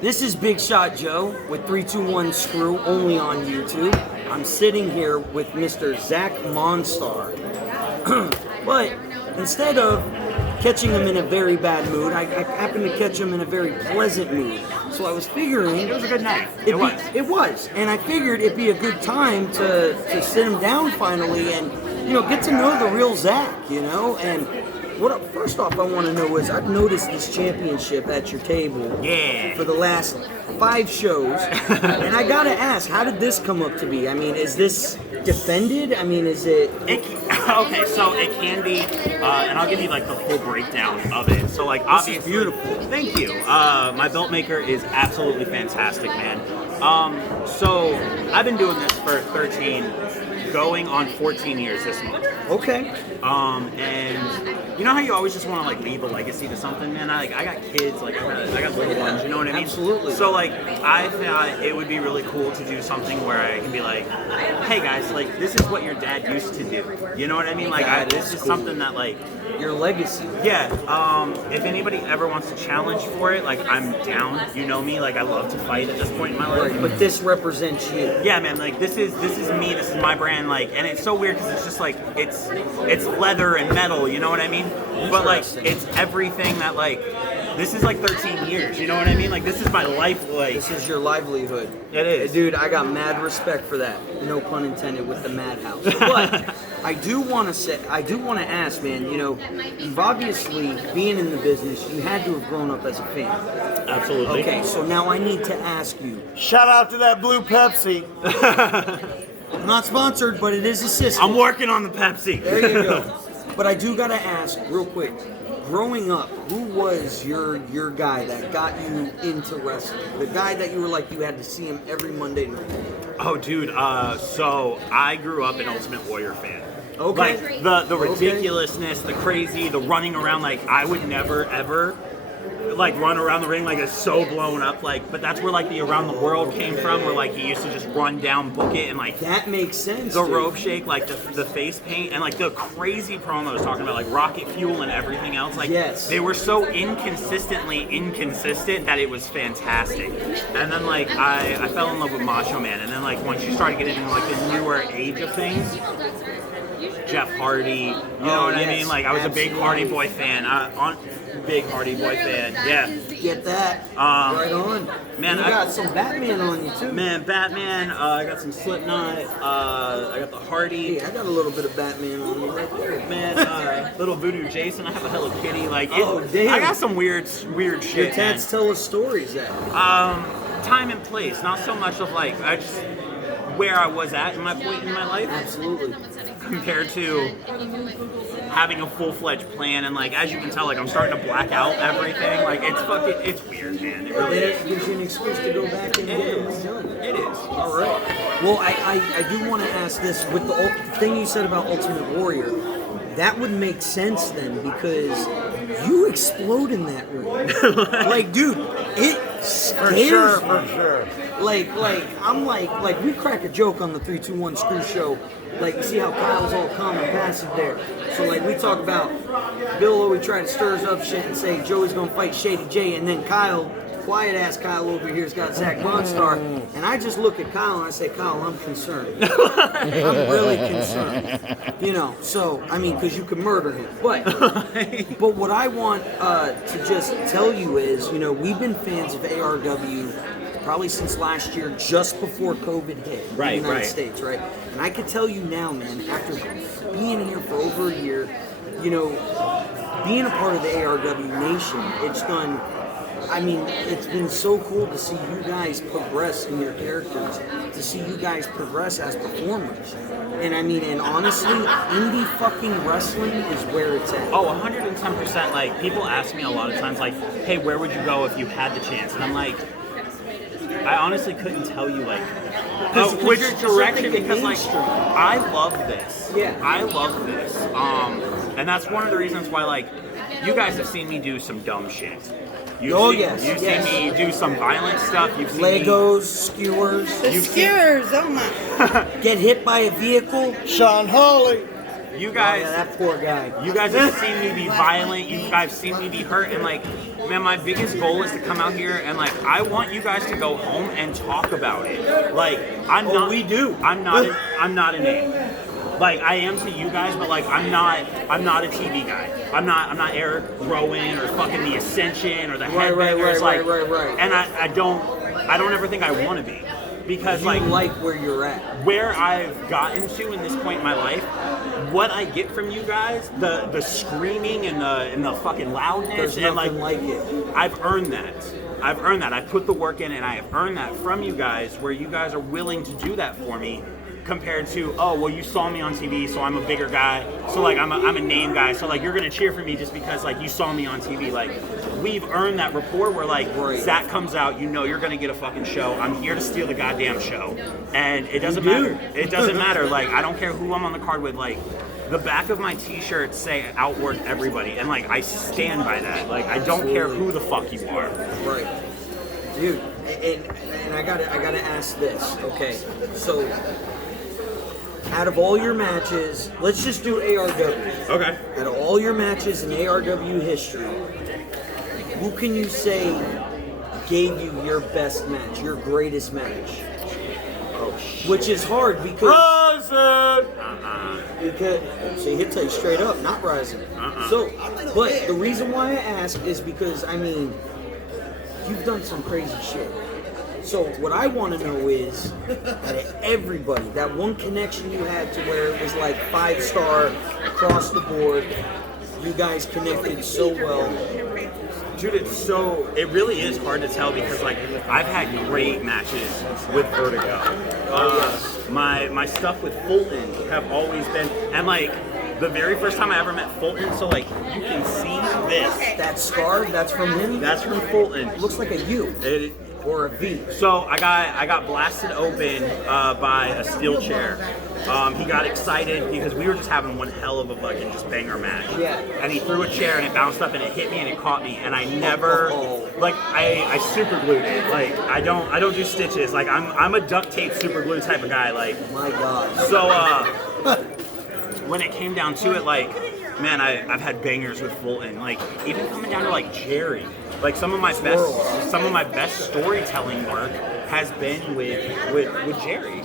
This is Big Shot Joe with 321SCREW, only on YouTube. I'm sitting here with Mr. Zack Monstar. But instead of catching him in a very bad mood, I happened to catch him in a very pleasant mood. So I was figuring... It was a good night. It was. And I figured it'd be a good time to sit him down finally and, get to know the real Zack, And first off I want to know is, I've noticed this championship at your table for the last 5 shows. And I gotta ask, how did this come up to be? I mean, is this defended? I mean, is it... Okay, so it can be, and I'll give you like the full breakdown of it. So like, obviously, this is beautiful. Thank you. My belt maker is absolutely fantastic, man. So I've been doing this for 13, going on 14 years this month. Okay. And you know how you always just want to like leave a legacy to something, man? I got kids, like I got little ones, you know what I mean? Absolutely. So like, I thought it would be really cool to do something where I can be like, hey guys, like this is what your dad used to do. You know what I mean? Like this is something that like your legacy. Yeah. If anybody ever wants to challenge for it, like I'm down. You know me, like I love to fight at this point in my life. Right, but this represents you. Yeah, man. Like this is me. This is my brand. Like, and it's so weird because it's just like it's leather and metal. You know what I mean? But like it's everything that like. This is like 13 years, you know what I mean? Like, this is my life, like... This is your livelihood. It is. Dude, I got mad respect for that. No pun intended with the madhouse. But I do want to ask, man, you've obviously, being in the business, you had to have grown up as a fan. Absolutely. Okay, so now I need to ask you. Shout out to that blue Pepsi. Not sponsored, but it is a system. I'm working on the Pepsi. There you go. But I do got to ask, real quick. Growing up, who was your guy that got you into wrestling? The guy that you were like, you had to see him every Monday night? Oh, dude, so I grew up an Ultimate Warrior fan. Okay. Like, the ridiculousness, the crazy, the running around, like, I would never, ever, like, run around the ring, like, it's so blown up, like, but that's where, like, the Around the World came from, where, like, he used to just run down, book it, and, like... That makes sense, The rope shake, like, the face paint, and, like, the crazy promo I was talking about, like, rocket fuel and everything else, like, yes. They were so inconsistently inconsistent that it was fantastic. And then, like, I fell in love with Macho Man, and then, like, once you started getting into, like, the newer age of things... Jeff Hardy, you know what I mean? Like, I was a big Hardy Boy fan. Big Hardy Boy fan, yeah. Get that. Right on. Man, you got some Batman on you, too. Man, Batman, I got some Slipknot, I got the Hardy. Hey, I got a little bit of Batman on me right there. Man, little Voodoo Jason, I have a Hello Kitty, like, damn. I got some weird shit, Your tats tell us stories, that. Time and place, not so much of, like, where I was at in my point in my life. Absolutely. Compared to having a full-fledged plan, and like as you can tell, like I'm starting to black out everything. Like it's weird, man. It really is. It gives you an excuse to go back and get it redone. It is. All right. Well, I do want to ask this with the thing you said about Ultimate Warrior. That would make sense then, because you explode in that ring. Like, dude, it scares me. For sure. Like I'm like we crack a joke on the 321SCREW show. Like, you see how Kyle's all calm and passive there. So like we talk about Bill always try to stirs up shit and say Joey's gonna fight Shady J, and then Kyle, quiet ass Kyle over here's got Zack Monstar, and I just look at Kyle and I say, Kyle, I'm concerned. I'm really concerned. So I mean, because you could murder him. But what I want to just tell you is, we've been fans of ARW probably since last year, just before COVID hit in the United States, right? And I can tell you now, man, after being here for over a year, being a part of the ARW Nation, it's been so cool to see you guys progress in your characters, to see you guys progress as performers. And honestly, indie fucking wrestling is where it's at. Oh, 110%. Like, people ask me a lot of times, like, hey, where would you go if you had the chance? And I'm like, I honestly couldn't tell you, like, which direction, because, like, I love this. Yeah. I love this. And that's one of the reasons why, like, you guys have seen me do some dumb shit. You've seen me do some violent stuff. You've seen Legos, skewers. The skewers, oh my. Get hit by a vehicle. Sean Hawley. You guys, yeah, that poor guy. you guys have seen me be violent. You guys have seen me be hurt, and like, man, my biggest goal is to come out here and like, I want you guys to go home and talk about it. Like, I'm not. We do. I'm not. I'm not a name. Like, I am to you guys, but like, I'm not a TV guy. I'm not Eric Rowan or fucking The Ascension or the Headbangers. Right. And I don't ever think I want to be. Because You like where you're at. where I've gotten to in this point in my life, what I get from you guys, the screaming and the fucking loudness, There's and nothing like it. I've earned that. I put the work in, and I have earned that from you guys, where you guys are willing to do that for me, compared to, oh, well, you saw me on TV, so I'm a bigger guy, so like I'm a name guy, so like you're gonna cheer for me just because like you saw me on TV. Like, we've earned that rapport where like Zach comes out, you know you're gonna get a fucking show. I'm here to steal the goddamn show, and it doesn't matter. It doesn't matter. Like, I don't care who I'm on the card with. Like, the back of my T-shirts say "Outwork everybody," and like I stand by that. Like, I don't care who the fuck you are. Right, dude. And I gotta ask this. Okay, so out of all your matches, let's just do ARW. Okay. Out of all your matches in ARW history, who can you say gave you your best match, your greatest match? Oh shit. Which is hard because Rising! see, he'll tell you straight up, not Rising. So, but the reason why I ask is because I mean, you've done some crazy shit. So what I want to know is, out of everybody, that one connection you had to where it was like 5-star across the board, you guys connected so well. Dude, it really is hard to tell because like I've had great matches with Vertigo. My stuff with Fulton have always been, and like the very first time I ever met Fulton, so like you can see this. That scar, that's from him? That's from Fulton. It looks like a U or a V. So I got blasted open by a steel chair. He got excited because we were just having one hell of a fucking just banger match. Yeah. And he threw a chair and it bounced up and it hit me and it caught me and I never like I super glued it. Like I don't do stitches. Like I'm a duct tape super glue type of guy. Like My God. so when it came down to it, like, man, I've had bangers with Fulton. Like even coming down to like Jerry. Like some of my best storytelling work has been with Jerry.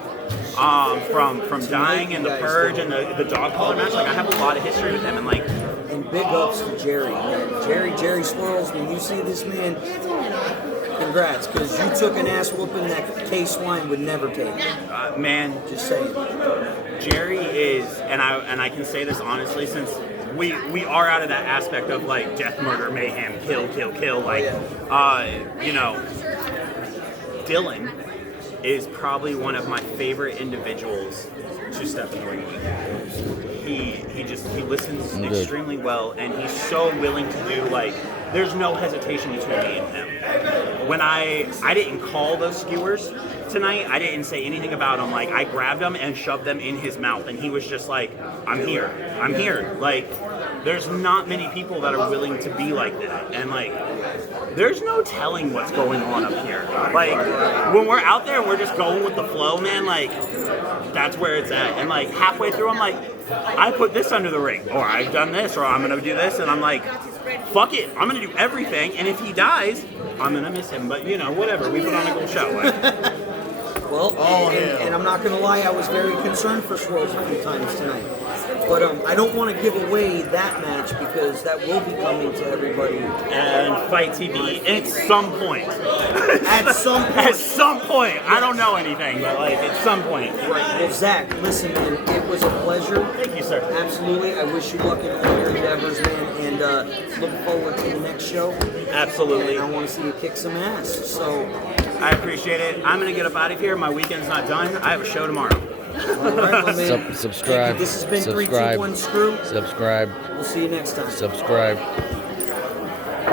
From Dying and the Purge and the dog collar match. Like I have a lot of history with him and like. And big ups to Jerry, man. Jerry Swirls, when you see this man, congrats, because you took an ass whooping that K-Swine would never take. Man, Just saying. Jerry is, and I can say this honestly, since we are out of that aspect of like death, murder, mayhem, kill. Like, you know, Dylan is probably one of my favorite individuals to step in the ring with. He listens extremely well, and he's so willing to do, like, there's no hesitation between me and him. When I didn't call those skewers tonight, I didn't say anything about them. Like, I grabbed them and shoved them in his mouth, and he was just like, I'm here. Like, there's not many people that are willing to be like that, and like, there's no telling what's going on up here. Like, when we're out there and we're just going with the flow, man, like, that's where it's at. And like, halfway through, I'm like, I put this under the ring, or I've done this, or I'm gonna do this, and I'm like, fuck it, I'm gonna do everything, and if he dies, I'm gonna miss him. But you know, whatever, we put on a good show. Like, Well, and I'm not going to lie, I was very concerned for Swirls a few times tonight. But I don't want to give away that match because that will be coming to everybody. and Fight TV at some point. At some point. At some point. I don't know anything, but like at some point. Right. Well, Zach, listen, man, it was a pleasure. Thank you, sir. Absolutely. I wish you luck in all your endeavors, man, and look forward to the next show. Absolutely. And I want to see you kick some ass. So, I appreciate it. I'm gonna get up out of here. My weekend's not done. I have a show tomorrow. all right, my man. Subscribe. This has been Subscribe. 321 Screw. Subscribe. We'll see you next time. Subscribe.